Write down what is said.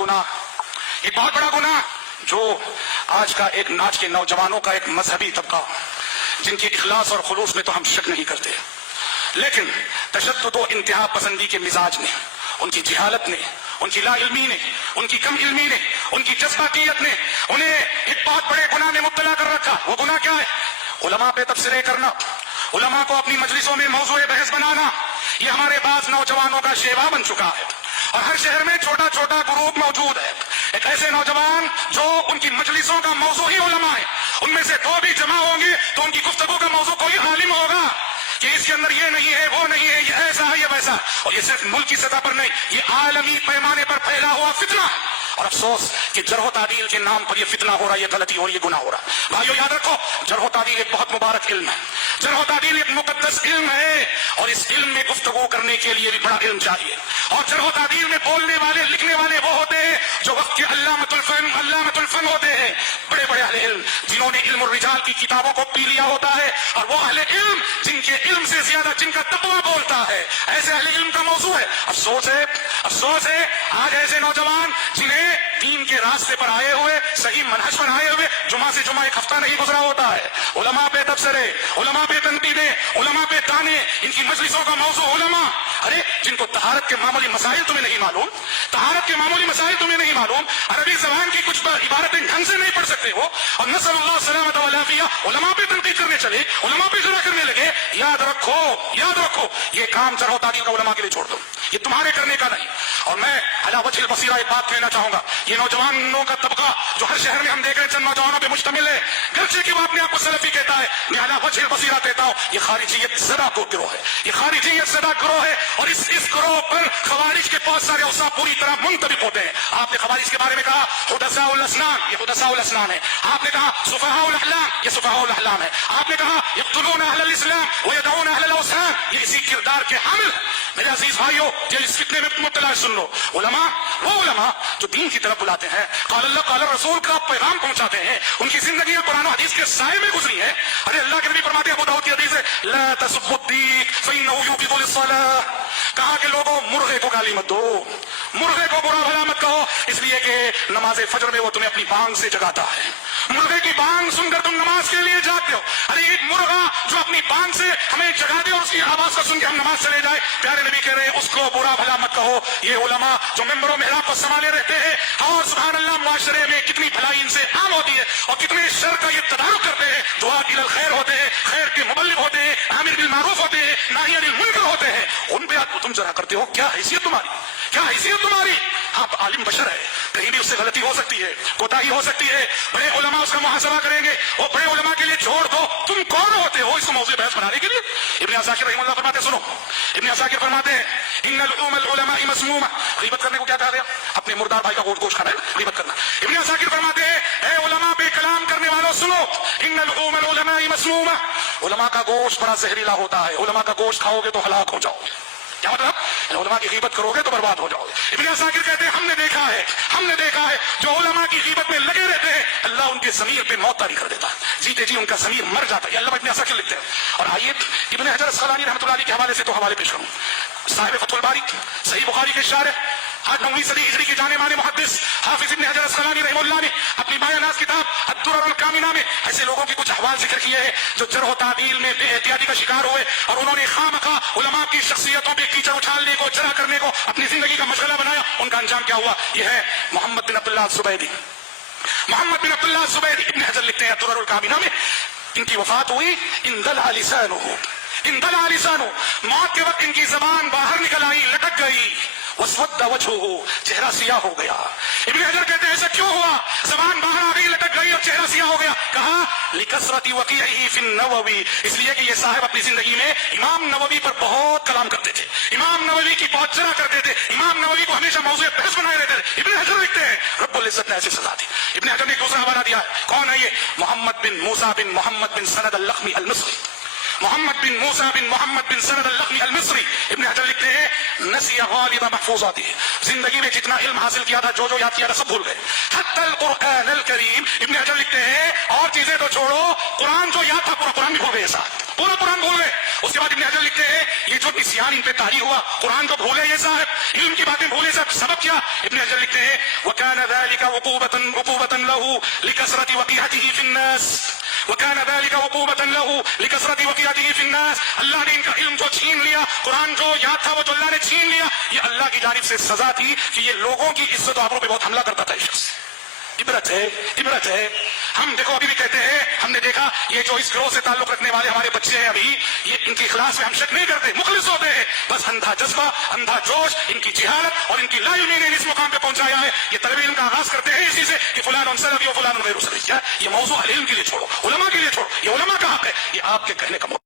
गुनाह, एक बहुत बड़ा गुनाह जो आज का एक नाच के नौजवानों का एक मजहबी तबका, जिनकी इखलास और खुलूस में तो हम शक नहीं करते, लेकिन तशद्दुद और इंतहा पसंदी के मिजाज ने, उनकी जिहालत ने, उनकी ला इल्मी ने, उनकी कम इल्मी ने, उनकी जज्बातियत ने उन्हें एक बहुत बड़े गुनाह में मुब्तला कर रखा। वो गुनाह क्या है? उलमा पे तबसरे करना, उलमा को अपनी मजलिसों में मौजूए बहस बनाना, ये हमारे पास नौजवानों का शेवा बन चुका है। और हर शहर में छोटा छोटा ग्रुप मौजूद है, एक ऐसे नौजवान जो उनकी मजलिसों का मौजू ही उलमा है। उनमें से दो भी जमा होंगे तो उनकी गुफ्तगू का मौजू कोई आलिम होगा कि इसके अंदर ये नहीं है, वो नहीं है, ये ऐसा है, ये वैसा। और ये सिर्फ मुल्क की सतह पर नहीं, ये आलमी पैमाने पर फैला हुआ फितना है। और अफसोस कि जरह तादील के नाम पर ये फितना हो रहा है, ये गलती हो रही है, ये गुनाह हो रहा है। भाइयों याद रखो, जरह तादील एक बहुत मुबारक इल्म है, जरह तादील एक मुकद्दस इल्म है, और इस इल्म में गुफ्तगू करने के लिए भी बड़ा इल्म चाहिए। और जरह तादील में बोलने वाले, लिखने वाले वो होते हैं जो वक्त के अल्लामतुल फन होते हैं, बड़े बड़े अहले इल्म, जिन्होंने इल्म और रिजाल की किताबों को पी लिया होता है। और वो अहले इल्म जिनके इल्म से ज्यादा जिनका तक़वा बोलता है, ऐसे अहले इल्म का मौजू है। अफसोस है आज ऐसे नौजवान जिन्हें दीन के रास्ते पर आए हुए, सही मनहज पर आए हुए, जुमा से जुमा एक हफ्ता नहीं गुजरा होता है, उलमा पे तबसरे, उलमा पे तनकीदें, उलमा पे ताने, इनकी मजलिसों का मौजू उलमा। अरे जिनको तहारत के मामूली मसाइल तुम्हें नहीं मालूम, तहारत के मामूली मसाइल तुम्हें नहीं मालूम, अरबी ज़बान की कुछ इबारतें ढंग से नहीं पढ़ सकते हो, और नसअल्लाह सलामत व आफिया, उलमा पे तनकीद करने चले, उलमा पे जुरा करने लगे। याद रखो ये काम जरह तादील का उलमा के लिए छोड़ दो, ये तुम्हारे करने का नहीं। और मैं अला वजहिल बसीरा एक बात कहना चाहूंगा, ये नौजवानों का तबका जो हर शहर में हम देख रहे हैं, चंद नौजवानों पे मुश्तमिल है, गर्चे कि वो अपने आप को सलफी कहता है, मैं अला वजहिल बसीरा कहता हूं, ये खारिजियत ज़दा को गिरोह है, ये खारिजियत ज़दा गिरोह है। और इस गिरोह पर खवारिज के बहुत सारे औसाफ पूरी तरह मुंतबिक होते हैं। आपने खवारिज के बारे में कहा हुदसाउल असनान, ये हुदसाउल असनान है। आपने कहा सुफहाउल अहलाम, ये सुफहाउल अहलाम है। आपने कहा यक़्तुलून अहलल इस्लाम व यदऊन अहलल औसान, ये इसी किरदार के हामिल। मेरे अजीज भाइयों, जो इस फितने में मुब्तला, सुन लो, उलमा वो उलमा जो दीन की तरफ बुलाते हैं, क़ाल अल्लाह क़ाल रसूल का पैगाम पहुंचाते हैं, उनकी जिंदगी कुरान और हदीस के साए में गुजरी है। अरे अल्लाह के नबी फरमाते हैं, अबू दाऊद की हदीस है, ला तसब्बुद्दीक फ़इन्नहु युक़िदुल सलाह, कहा कि लोगों मुर्गे को गाली मत दो, मुर्गे को बुरा भला मत कहो, इसलिए कि नमाज फजर में वो तुम्हें अपनी बांग से जगाता है। मुर्गे की बांग सुनकर तुम नमाज के लिए जागते हो। अरे एक मुर्गा जो अपनी बांग से हमें जगा दे और उसकी आवाज को सुन के हम नमाज चले जाए, प्यारे नबी कह रहे हैं उसको बुरा भला मत कहो। ये उलमा जो मेंबरों मेहराब को संभाले रहते हैं, और सुभान अल्लाह मुआशरे में कितनी भलाई इनसे आम होती है, और कितने शर का ये तदारुक करते हैं, दुआ इलल खैर होते हैं, खैर के मुबल्लिग होते हैं, आमिर बिल मारूफ होते हैं, नाही अनिल मुनकर होते हैं, उन पे तुम जरा करते हो। क्या हैसियत तुम्हारी, क्या हैसियत तुम्हारी? आप आलिम बशर है, कहीं भी उससे गलती हो सकती है, कोताही हो सकती है, बड़े उलमा उसका मुहासबा करेंगे, और बड़े उलमा के लिए छोड़ दो। तुम कौन होते हो इसको मौज़ू बहस बनाने के लिए? इब्न असाकिर रहमतुल्लाह फरमाते, सुनो, इब्न असाकिर फरमाते हैं, इन्नल उलमाए मस्मूमा, गीबत करने को क्या कहा गया? अपने मुर्दार भाई का गोश्त खाना है, गीबत करना। इब्न असाकिर फरमाते हैं, ए उलमा पे कलाम करने वालों सुनो, इन्नल उलमाए मस्मूमा, उलमा का गोश्त बड़ा जहरीला होता है, उलमा का गोश्त खाओगे तो हलाक हो जाओगे। क्या मतलब? उलमा की गीबत करोगे तो बर्बाद हो जाओगे। इब्न असाकिर कहते हैं, हमने देखा है जो उलमा की गीबत में लगे रहते हैं, अल्लाह उनके ज़मीर पे मौत तारी कर देता है, जीते जी उनका ज़मीर मर जाता है। अल्लाह इब्न असाकिर लिखते हैं। और आइए इब्न हजर अस्क़लानी रहमतुल्लाह अलैह के हवाले से तो हवाले पेश करूं, साहिब फतहुल बारी, सही बुखारी के शारिह, 8वीं सदी हिजरी के जाने माने मुहद्दिस हाफिज इब्न हजर अस्क़लानी रहमतुल्लाह ने अपनी बायानाज़ किताब अद्दुर्रुल कामिना में ऐसे लोगों के कुछ अहवाल जिक्र किए हैं जो जरह तादील में बेएहतियाती का शिकार हुए, और उन्होंने खामखा उलमा की शख्सियतों पे कीचड़ उछालने को, जरा करने को अपनी जिंदगी का मशगला बनाया। उनका अंजाम क्या हुआ? यह है मोहम्मद बिन अब्दुल्लाह ज़ुबैदी। मोहम्मद बिन अब्दुल्लाह ज़ुबैदी इब्न हजर लिखते हैं अद्दुर्रुल कामिना में, इनकी वफात हुई इंदला लिसानुहु, मौत के वक्त इनकी जबान बाहर निकल आई, लटक गई, वस्वद्दा वजहुहु, चेहरा सियाह हो गया। इब्न हजर कहते हैं ऐसा क्यों हुआ? जबान बाहर आ गई, लटक गई और चेहरा सियाह हो गया। कहा लिकसरति वक़ीइही फिन नववी, इसलिए कि ये साहब अपनी जिंदगी में इमाम नववी पर बहुत कलाम करते थे, इमाम नववी की बहुत जरा करते थे, इमाम नववी को हमेशा मौज़ूए बहस बनाए रहते थे। इब्न हजर लिखते हैं रब्बुल इज्जत ने ऐसी सजा दी। इब्न हजर ने दूसरा हवाला दिया, कौन है ये? मोहम्मद बिन मूसा बिन मोहम्मद बिन सनद अल-लख्मी अल-मिस्री, मोहम्मद बिन मूसा बिन मोहम्मद बिन सनद अल-लख्मी अल-मिस्री। इब्न हजर लिखते हैं नसिया गालिब महफूज़ाती, जिंदगी में जितना इल्म हासिल किया था, जो याद किया था, सब भूल गए। हत्ता अल-कुरआन अल-करीम, इब्न हजर लिखते हैं और चीजें तो छोड़ो, कुरान जो याद था पूरा कुरान भी भूल गए, साथ पूरा कुरान भूल गए। उसके बाद इब्न हजर लिखते हैं ये जो निस्यान इन पे तारी हुआ, कुरान को भूले ये साहब, इल्म की बातें भूले, सब सबक क्या? ابن حجر لکھتے ہیں وَكَانَ ذَلِكَ عُقُوبَةً لَهُ لِكَثْرَةِ وَقِيعَتِهِ فِي النَّاسِ وَكَانَ ذَلِكَ عُقُوبَةً لَهُ لِكَثْرَةِ وَقِيعَتِهِ فِي النَّاسِ. اللہ نے ان کا علم جو چھین لیا، قرآن جو یاد تھا وہ جو اللہ نے چھین لیا، یہ اللہ کی جانب سے سزا تھی کہ یہ لوگوں کی عزت و آبرو پہ بہت حملہ کرتا تھا یہ شخص. عبرت ہے، عبرت ہے. ہم دیکھو ابھی بھی کہتے ہیں، ہم نے دیکھا یہ جو اس گروہ سے تعلق رکھنے والے ہمارے بچے ہیں ابھی، یہ ان کی اخلاص میں ہم شک نہیں کرتے، مخلص ہوتے ہیں، بس اندھا جذبہ، اندھا جوش، ان کی جہالت اور ان کی لا علمی نے اس مقام پہ پہنچایا ہے. یہ طلب علم کا آغاز کرتے ہیں اسی سے کہ فلان سلفی و فلان غیر سلفی. کیا یہ موضوع علم کے لیے چھوڑو، علماء کے لیے چھوڑو، یہ علماء کا حق ہے، یہ آپ کے کہنے کا موضوع